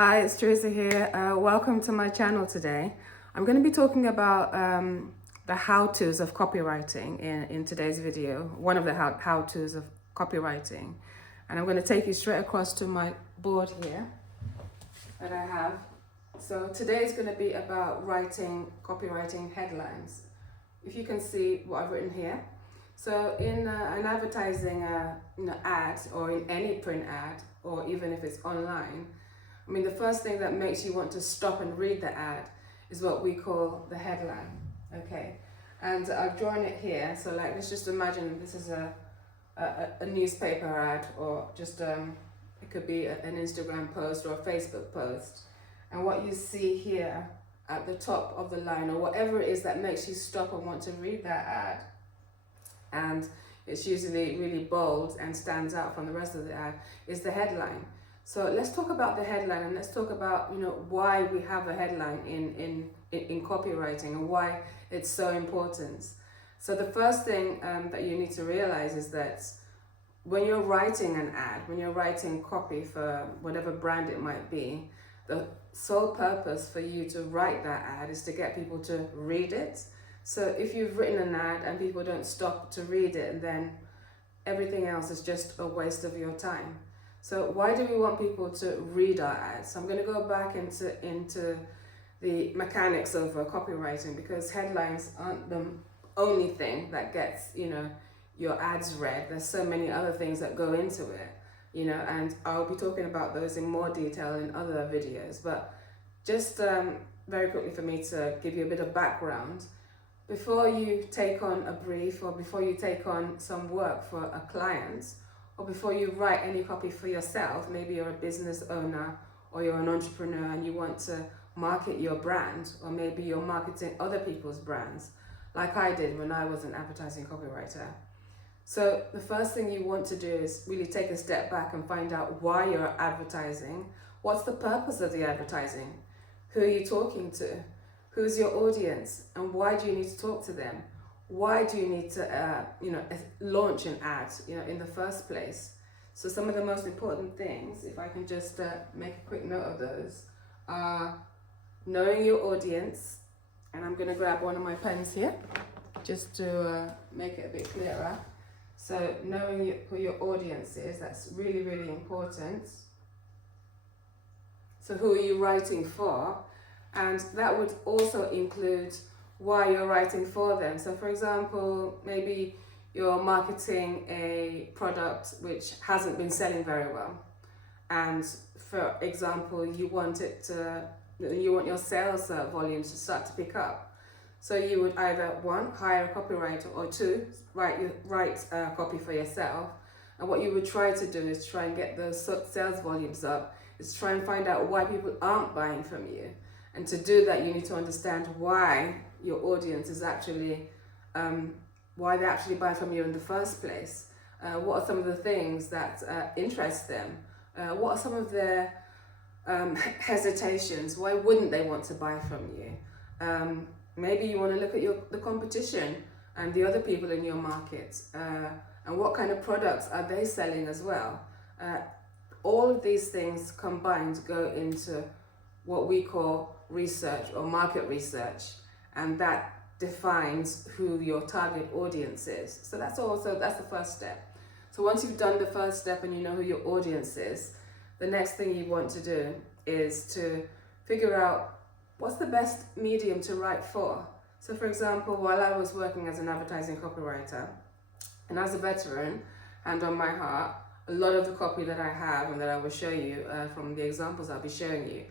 Hi, it's Teresa here. Welcome to my channel today. I'm going to be talking about the how-tos of copywriting in today's video, one of the how-tos of copywriting. And I'm going to take you straight across to my board here that I have. So today is going to be about writing copywriting headlines. If you can see what I've written here. So in an advertising ad, or in any print ad, or even if it's online, I mean, the first thing that makes you want to stop and read the ad is what we call the headline, okay? And I've drawn it here, so like, let's just imagine this is a newspaper ad, or just, it could be an Instagram post or a Facebook post. And what you see here at the top of the line, or whatever it is that makes you stop and want to read that ad, and it's usually really bold and stands out from the rest of the ad, is the headline. So let's talk about the headline, and let's talk about why we have a headline in copywriting and why it's so important. So the first thing that you need to realize is that when you're writing an ad, when you're writing copy for whatever brand it might be, the sole purpose for you to write that ad is to get people to read it. So if you've written an ad and people don't stop to read it, then everything else is just a waste of your time. So why do we want people to read our ads? So I'm going to go back into the mechanics of copywriting, because headlines aren't the only thing that gets your ads read. There's so many other things that go into it, and I'll be talking about those in more detail in other videos. But just very quickly for me to give you a bit of background, before you take on a brief, or before you take on some work for a client, or before you write any copy for yourself, maybe you're a business owner or you're an entrepreneur and you want to market your brand, or maybe you're marketing other people's brands, like I did when I was an advertising copywriter. So the first thing you want to do is really take a step back and find out why you're advertising. What's the purpose of the advertising? Who are you talking to? Who's your audience? And why do you need to talk to them? Why do you need to, launch an ad, in the first place? So some of the most important things, if I can just make a quick note of those, are knowing your audience. And I'm going to grab one of my pens here, just to make it a bit clearer. So knowing who your audience is, that's really, really important. So who are you writing for? And that would also include why you're writing for them. So for example, maybe you're marketing a product which hasn't been selling very well. And for example, you want your sales volumes to start to pick up. So you would either one, hire a copywriter, or two, write copy for yourself. And what you would try to do is try and get those sales volumes up, is try and find out why people aren't buying from you. And to do that, you need to understand why your audience is actually, why they actually buy from you in the first place. What are some of the things that interest them? What are some of their hesitations? Why wouldn't they want to buy from you? Maybe you want to look at the competition and the other people in your market, and what kind of products are they selling as well. All of these things combined go into what we call research or market research, and that defines who your target audience is. So that's the first step. So once you've done the first step and you know who your audience is, the next thing you want to do is to figure out what's the best medium to write for. So for example, while I was working as an advertising copywriter, and as a veteran, hand on my heart, a lot of the copy that I have and that I will show you from the examples I'll be showing you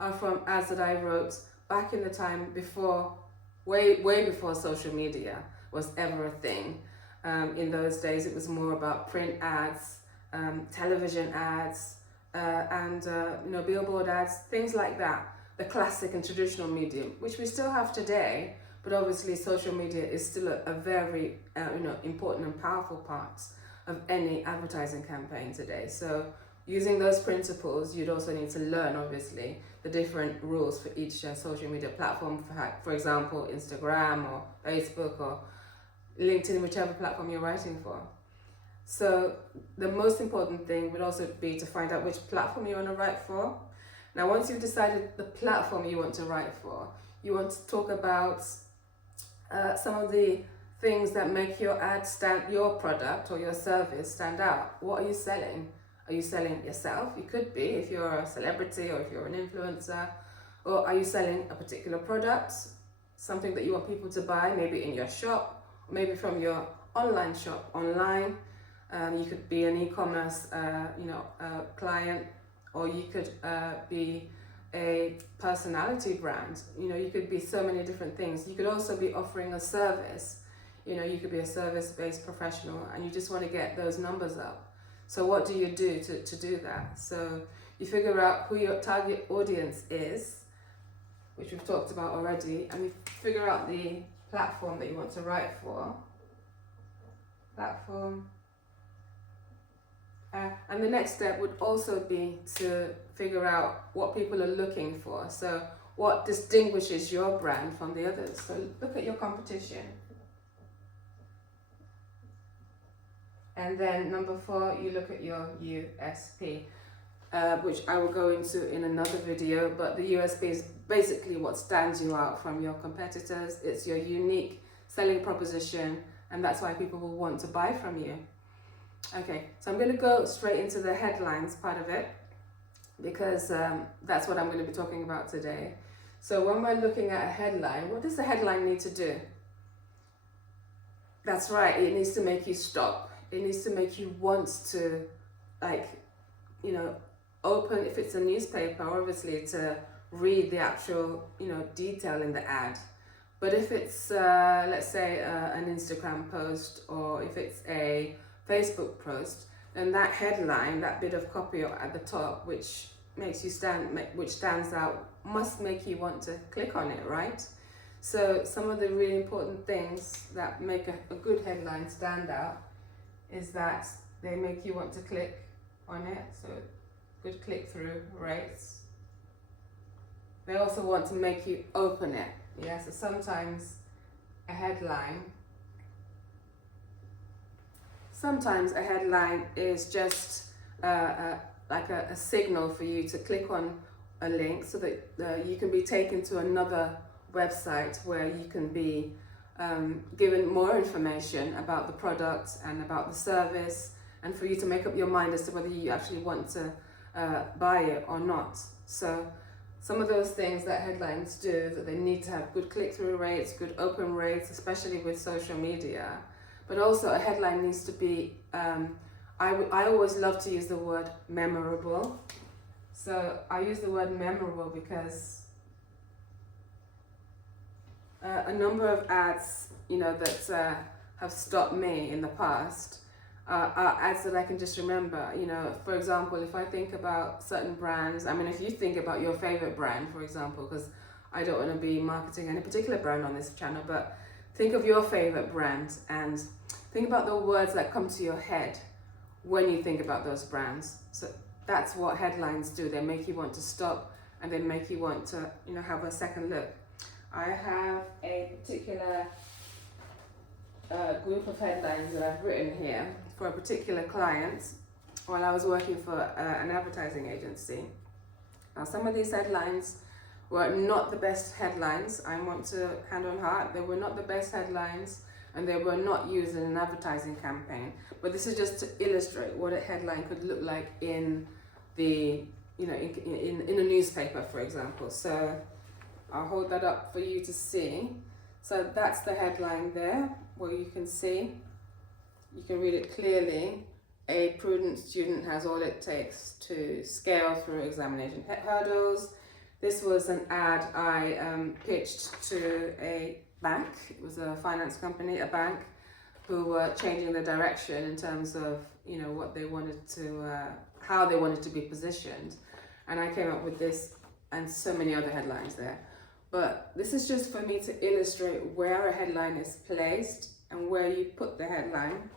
are from ads that I wrote back in the time before, way before social media was ever a thing. In those days, it was more about print ads, television ads, and billboard ads, things like that. The classic and traditional medium, which we still have today, but obviously social media is still a very important and powerful part of any advertising campaign today. So using those principles, you'd also need to learn, obviously, the different rules for each social media platform, for example, Instagram or Facebook or LinkedIn, whichever platform you're writing for. So the most important thing would also be to find out which platform you want to write for, Now, once you've decided the platform you want to write for, you want to talk about some of the things that make your ad stand, your product or your service stand out. What are you selling? Are you selling yourself? You could be if you're a celebrity or if you're an influencer. Or are you selling a particular product, something that you want people to buy, maybe in your shop, or maybe from your online shop online. You could be an e-commerce client, or you could be a personality brand. You could be so many different things. You could also be offering a service. You could be a service-based professional and you just want to get those numbers up. So what do you do to do that? So you figure out who your target audience is, which we've talked about already, and you figure out the platform that you want to write for. Platform. And the next step would also be to figure out what people are looking for. So what distinguishes your brand from the others? So look at your competition. And then number 4, you look at your USP, which I will go into in another video, but the USP is basically what stands you out from your competitors. It's your unique selling proposition, and that's why people will want to buy from you. Okay, so I'm going to go straight into the headlines part of it, because that's what I'm going to be talking about today. So when we're looking at a headline, what does the headline need to do? That's right, it needs to make you stop. It needs to make you want to, open, if it's a newspaper, obviously to read the actual, detail in the ad. But if it's, let's say, an Instagram post, or if it's a Facebook post, then that headline, that bit of copy at the top, which makes you which stands out, must make you want to click on it, right? So some of the really important things that make a good headline stand out is that they make you want to click on it, so good click-through rates. They also want to make you open it. Yeah, so sometimes a headline is just like a signal for you to click on a link so that you can be taken to another website where you can be given more information about the product and about the service, and for you to make up your mind as to whether you actually want to buy it or not. So some of those things that headlines do, that they need to have good click-through rates, good open rates, especially with social media. But also a headline needs to be, I always love to use the word memorable. So I use the word memorable because a number of ads, that have stopped me in the past are ads that I can just remember. For example, if I think about certain brands, if you think about your favorite brand, for example, because I don't want to be marketing any particular brand on this channel, but think of your favorite brand and think about the words that come to your head when you think about those brands. So that's what headlines do. They make you want to stop and they make you want to, have a second look. I have a particular group of headlines that I've written here for a particular client while I was working for an advertising agency. Now, some of these headlines were not the best headlines. I want to hand on heart, they were not the best headlines and they were not used in an advertising campaign. But this is just to illustrate what a headline could look like in the, in a newspaper, for example. So I'll hold that up for you to see. So that's the headline there, where you can see, you can read it clearly. A prudent student has all it takes to scale through examination hurdles. This was an ad I pitched to a bank. It was a finance company, a bank, who were changing the direction in terms of, what they wanted to, how they wanted to be positioned. And I came up with this and so many other headlines there. But this is just for me to illustrate where a headline is placed and where you put the headline.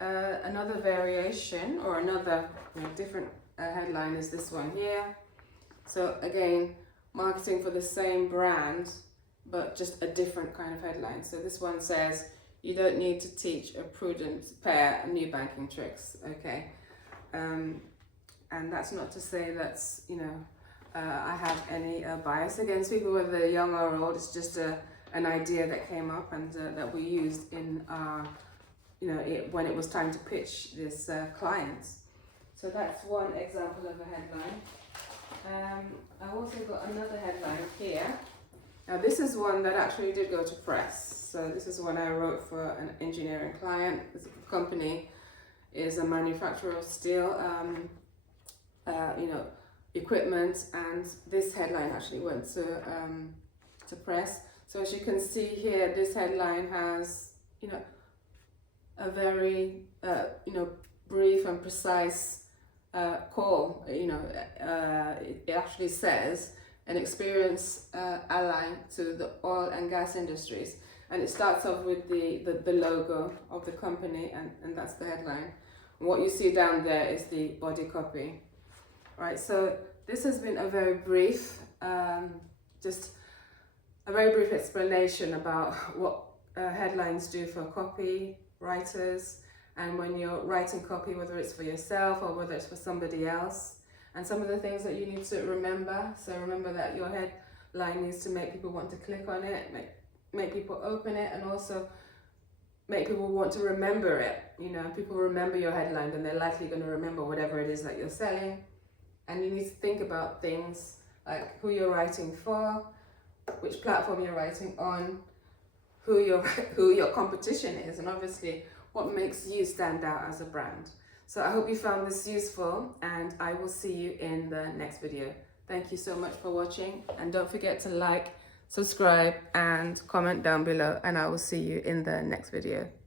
Another variation or another different headline is this one here. So again, marketing for the same brand, but just a different kind of headline. So this one says, you don't need to teach a prudent pair new banking tricks, okay? And that's not to say that's, I have any bias against people, whether they're young or old. It's just an idea that came up and that we used in our, when it was time to pitch this clients. So that's one example of a headline. I also got another headline here. Now this is one that actually did go to press. So this is one I wrote for an engineering client. This company is a manufacturer of steel, equipment, and this headline actually went to press. So as you can see here, this headline has, a very, brief and precise call. It actually says an experienced ally to the oil and gas industries, and it starts off with the logo of the company, and that's the headline. And what you see down there is the body copy. Right, so this has been a very brief, explanation about what headlines do for copywriters, and when you're writing copy, whether it's for yourself or whether it's for somebody else, and some of the things that you need to remember. So remember that your headline needs to make people want to click on it, make people open it, and also make people want to remember it. People remember your headline, then they're likely going to remember whatever it is that you're selling. And you need to think about things like who you're writing for, which platform you're writing on, who your competition is, and obviously what makes you stand out as a brand. So I hope you found this useful, and I will see you in the next video. Thank you so much for watching, and don't forget to like, subscribe, and comment down below, and I will see you in the next video.